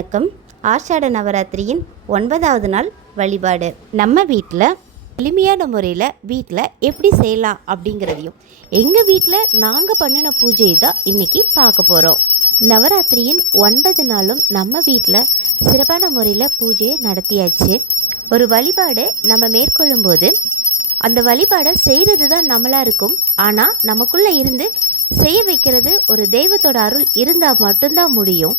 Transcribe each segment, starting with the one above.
வணக்கம். ஆஷாட நவராத்திரியின் ஒன்பதாவது நாள் வழிபாடு. நம்ம வீட்டில் எளிமையான முறையில் வீட்டில் எப்படி செய்யலாம் அப்படிங்கிறதையும் எங்கள் வீட்டில் நாங்கள் பண்ணின பூஜையை தான் இன்றைக்கி பார்க்க போகிறோம் நவராத்திரியின் ஒன்பது நாளும் நம்ம வீட்டில் சிறப்பான முறையில் பூஜையை நடத்தியாச்சு. ஒரு வழிபாடு நம்ம மேற்கொள்ளும்போது அந்த வழிபாடை செய்கிறது தான் நம்மளாக இருக்கும். ஆனால் நமக்குள்ளே இருந்து செய்ய வைக்கிறது ஒரு தெய்வத்தோட அருள் இருந்தால் மட்டும்தான் முடியும்.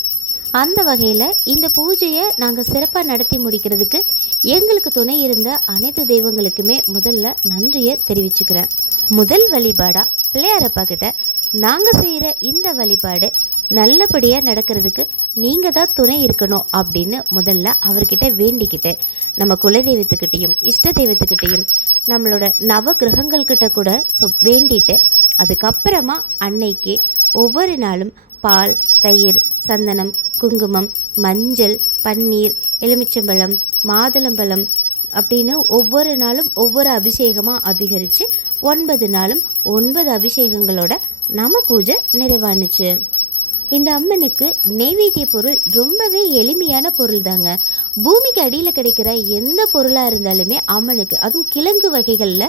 அந்த வகையில் இந்த பூஜையை நாங்கள் சிறப்பாக நடத்தி முடிக்கிறதுக்கு எங்களுக்கு துணை இருந்த அனைத்து தெய்வங்களுக்குமே முதல்ல நன்றியை தெரிவிச்சுக்கிறேன். முதல் வழிபாடாக பிள்ளையாரப்பா கிட்ட நாங்கள் செய்கிற இந்த வழிபாடு நல்லபடியாக நடக்கிறதுக்கு நீங்கள் தான் துணை இருக்கணும் அப்படின்னு முதல்ல அவர்கிட்ட வேண்டிக்கிட்டு நம்ம குலதெய்வத்துக்கிட்டேயும் இஷ்ட தெய்வத்துக்கிட்டேயும் நம்மளோட நவ கிரகங்கள்கிட்ட கூட சொ வேண்டிட்டு அதுக்கப்புறமா அன்னைக்கு ஒவ்வொரு நாளும் பால் தயிர் சந்தனம் குங்குமம் மஞ்சள் பன்னீர் எலுமிச்சம்பழம் மாதுளம்பழம் அப்படின்னு ஒவ்வொரு நாளும் ஒவ்வொரு அபிஷேகமாக அதிகரித்து ஒன்பது நாளும் ஒன்பது அபிஷேகங்களோட நாம பூஜை நிறைவானுச்சு. இந்த அம்மனுக்கு நெய்வேத்திய பொருள் ரொம்பவே எளிமையான பொருள் தாங்க. பூமிக்கு அடியில் கிடைக்கிற எந்த பொருளாக இருந்தாலுமே அம்மனுக்கு அதுவும் கிழங்கு வகைகளில்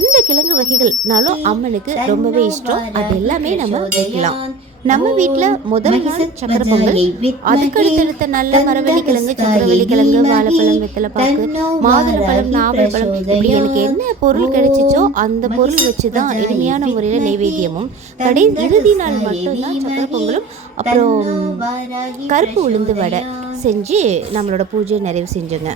எந்த கிழங்கு வகைகள்னாலும் அம்மனுக்கு ரொம்பவே இஷ்டம். அது எல்லாமே நம்ம வைக்கலாம். நம்ம வீட்டில் முதல் நாள் சக்கரை பொங்கல் அதுக்கு அடுத்தடுத்த நல்ல மரவள்ளி கிழங்கு சக்கரவள்ளி கிழங்கு வாழைப்பழம் வெத்தலைப்பாக்கு மாதுளப்பழம் நாவல்பழம் இப்படி எனக்கு என்ன பொருள் கிடைச்சிச்சோ அந்த பொருள் வச்சு தான் எளிமையான முறையில் நைவேத்தியமும் கடை இறுதி நாள் மட்டும்தான் சக்கரை பொங்கலும் அப்புறம் கருப்பு உளுந்து வடை செஞ்சு நம்மளோட பூஜையை நிறைவு செஞ்சோங்க.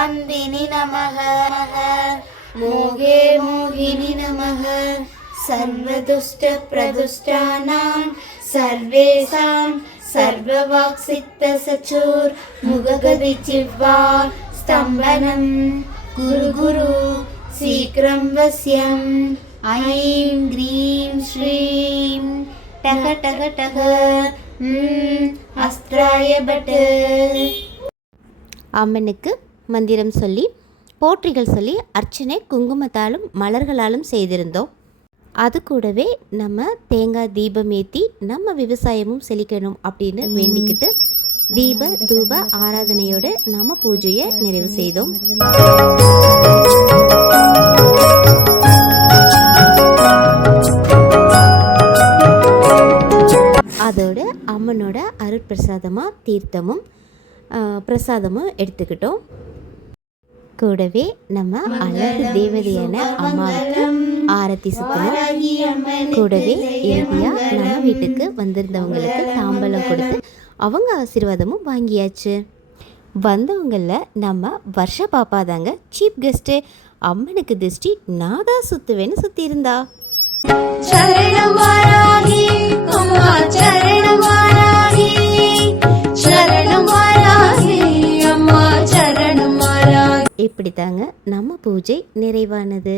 அந்தே அந்தினி நமக. மோகே மோகினி நமக. சர்வதுஷ்ட பிரதுஷ்டானாம். சர்வேஷாம். சர்வவாக் சித்த சச்சூர். முககதி சிவ்வா. ஸ்தம்பனம். குரு குரு. சீக்கிரம் வசியம். ஐம் க்ரீம் ஸ்ரீம். டக டக டக. ம், அஸ்திராய பட்டு. அம்மனுக்கு மந்திரம் சொல்லி போற்றிகள் சொல்லி அர்ச்சனை குங்குமத்தாலும் மலர்களாலும் செய்திருந்தோம். அது கூடவே நம்ம தேங்காய் தீபம் ஏற்றி நம்ம விவசாயமும் செழிக்கணும் அப்படின்னு வேண்டிக்கிட்டு தீப தூப ஆராதனையோடு நம்ம பூஜையை நிறைவு செய்தோம். அதோடு அம்மனோட அருட்பிரசாதமாக தீர்த்தமும் பிரசாதமும் எடுத்துக்கிட்டோம். கூடவே நம்ம அழகு தேவதையான அம்மாவுக்கு ஆரத்தி சுத்தணும் கூடவே இறுதியாக நம்ம வீட்டுக்கு வந்திருந்தவங்களுக்கு தாம்பலம் கொடுத்து அவங்க ஆசீர்வாதமும் வாங்கியாச்சு. வந்தவங்களில் நம்ம வருஷ பாப்பா தாங்க சீப் கெஸ்ட்டு அம்மனுக்கு திருஷ்டி நான் தான் சுற்றுவேன்னு சுற்றியிருந்தா இப்படி தாங்க நம்ம பூஜை நிறைவானது.